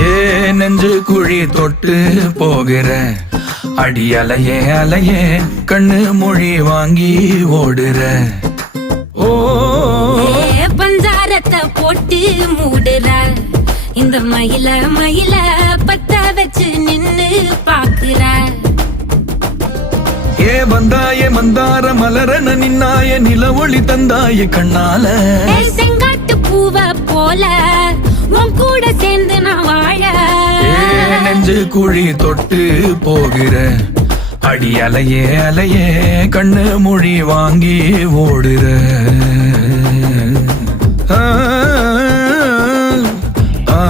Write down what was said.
ஏ நெஞ்சு குழி தொட்டு போகிற அடி அலையே அலையே கண்ணு மொழி வாங்கி ஓடுற. ஓ பஞ்சாரத்தை போட்டு மூடுற இந்த மயில மயில பத்த வச்சு நின்னு பாக்குற. ஏ வந்தாய மந்தார மலரன நின்னாய நில ஒளி தந்தாய கண்ணால. செங்காட்டு பூவ போல உன் கூட சேர்ந்து நான் வாழ. நெஞ்சு குழி தொட்டு போகிற அடி அலையே அலையே கண்ணு மொழி வாங்கி ஓடுற. ஆ ஆ